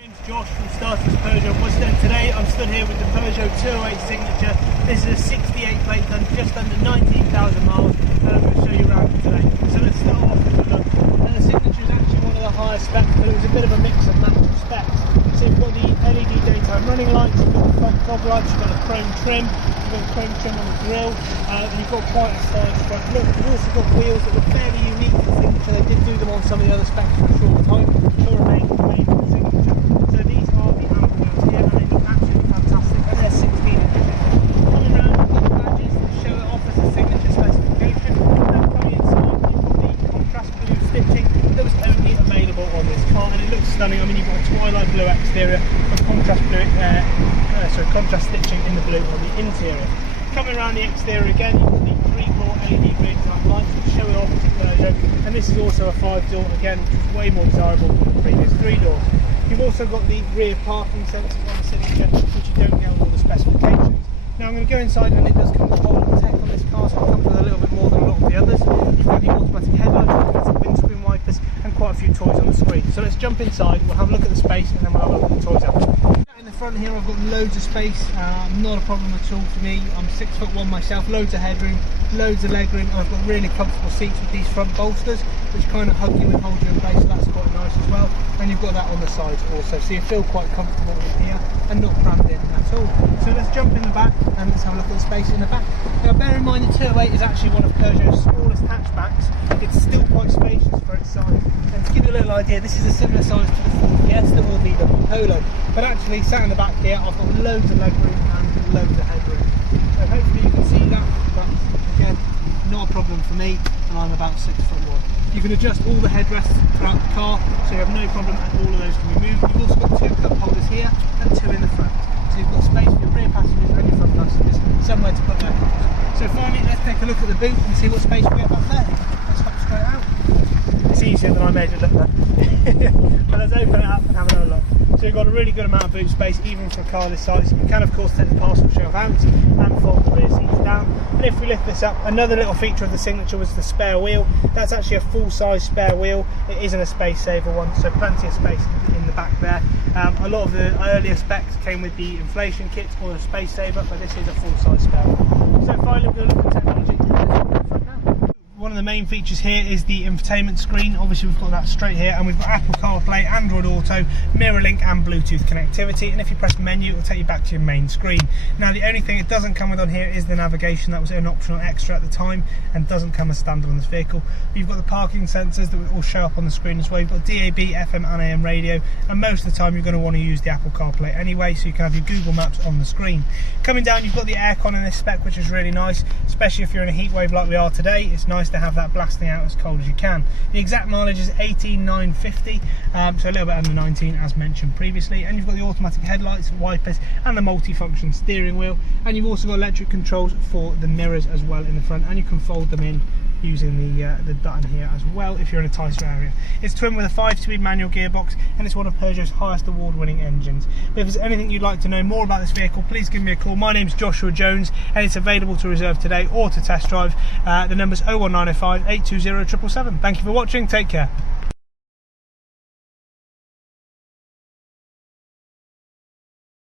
My name's Josh from Starters Peugeot Worcester. Today I'm stood here with the Peugeot 208 Signature. This is a 68 plate done just under 19,000 miles, and I'm going to show you around it today. So let's start off with a look. And the Signature is actually one of the higher specs, but it was a bit of a mix and match of specs. So you've got the LED daytime running lights, you've got the front fog lights, you've got a chrome trim, you've got a chrome trim on the grille, you've got quite a stylish front look. You've also got wheels that were fairly unique to the Signature. They did do them on some of the other specs for a short time, but remain the Signature. So these are the amp wheels here, and they look absolutely fantastic, and they're 16 inches. Coming around, you've got the badges that show it off as a Signature specification. And coming inside, you've got the contrast blue stitching that was only available on this car, and it looks stunning. I mean, you've got a twilight blue exterior with contrast blue, contrast stitching in the blue on the interior. Coming around the exterior again, you've got the 3-door LED rear type lights which show it off as a Peugeot, and this is also a 5-door again, which is way more desirable than the previous 3-door. You've also got the rear parking sensors on the Signature, which you don't get on all the specifications. Now I'm going to go inside, and it does come with a whole lot of tech on this car, so it comes with a little bit more than a lot of the others. You've got the automatic headlights, automatic windscreen wipers, and quite a few toys on the screen. So let's jump inside, we'll have a look at the space, and then we'll have a look at the toys after. In the front here I've got loads of space, not a problem at all for me. I'm 6'1" myself, loads of headroom, loads of legroom, and I've got really comfortable seats with these front bolsters which kind of hug you and hold you in place, so that's quite nice as well. And you've got that on the sides also, so you feel quite comfortable in here and not crammed in at all. So let's jump in the back and let's have a look at the space in the back. Now bear in mind the 208 is actually one of Peugeot's smallest hatchbacks. It's still quite spacious for its size, and to give you a little idea, this is a similar size to the Ford Fiesta or the Polo, but actually sat in the back here I've got loads of legroom and loads of headroom. So hopefully you can see that, but again, not a problem for me, and I'm about 6'1". You can adjust all the headrests throughout the car, so you have no problem, and all of those can be moved. You've also got 2 cup holders here and 2 in the front, so you've got space for your rear passengers and your front passengers, somewhere to put their cars. So finally, let's take a look at the boot and see what space we have up there. Let's hop straight out. It's easier than I made it look then. But let's open it up and have another look. So you've got a really good amount of boot space, even for a car this size. You can of course take the parcel shelf out and fold the rear seats down. And if we lift this up, another little feature of the Signature was the spare wheel. That's actually a full-size spare wheel. It isn't a space saver one, so plenty of space in the back there. A lot of the earlier specs came with the inflation kit or a space saver, but this is a full-size spare wheel. So finally we're going to look at technology. One of the main features here is the infotainment screen. Obviously we've got that straight here, and we've got Apple CarPlay, Android Auto, Mirror Link and Bluetooth connectivity, and if you press menu it will take you back to your main screen. Now the only thing it doesn't come with on here is the navigation. That was an optional extra at the time and doesn't come as standard on this vehicle. But you've got the parking sensors that will all show up on the screen as well. You've got DAB, FM and AM radio, and most of the time you're going to want to use the Apple CarPlay anyway, so you can have your Google Maps on the screen. Coming down, you've got the aircon in this spec, which is really nice, especially if you're in a heat wave like we are today. It's nice to have that blasting out as cold as you can. The exact mileage is 18,950, so a little bit under 19 as mentioned previously. And you've got the automatic headlights, wipers and the multi-function steering wheel, and you've also got electric controls for the mirrors as well in the front, and you can fold them in using the button here as well if you're in a tighter area. It's twinned with a 5-speed manual gearbox, and it's one of Peugeot's highest award-winning engines. But if there's anything you'd like to know more about this vehicle, please give me a call. My name's Joshua Jones, and it's available to reserve today or to test drive. The number's 01905 820 777. Thank you for watching, take care.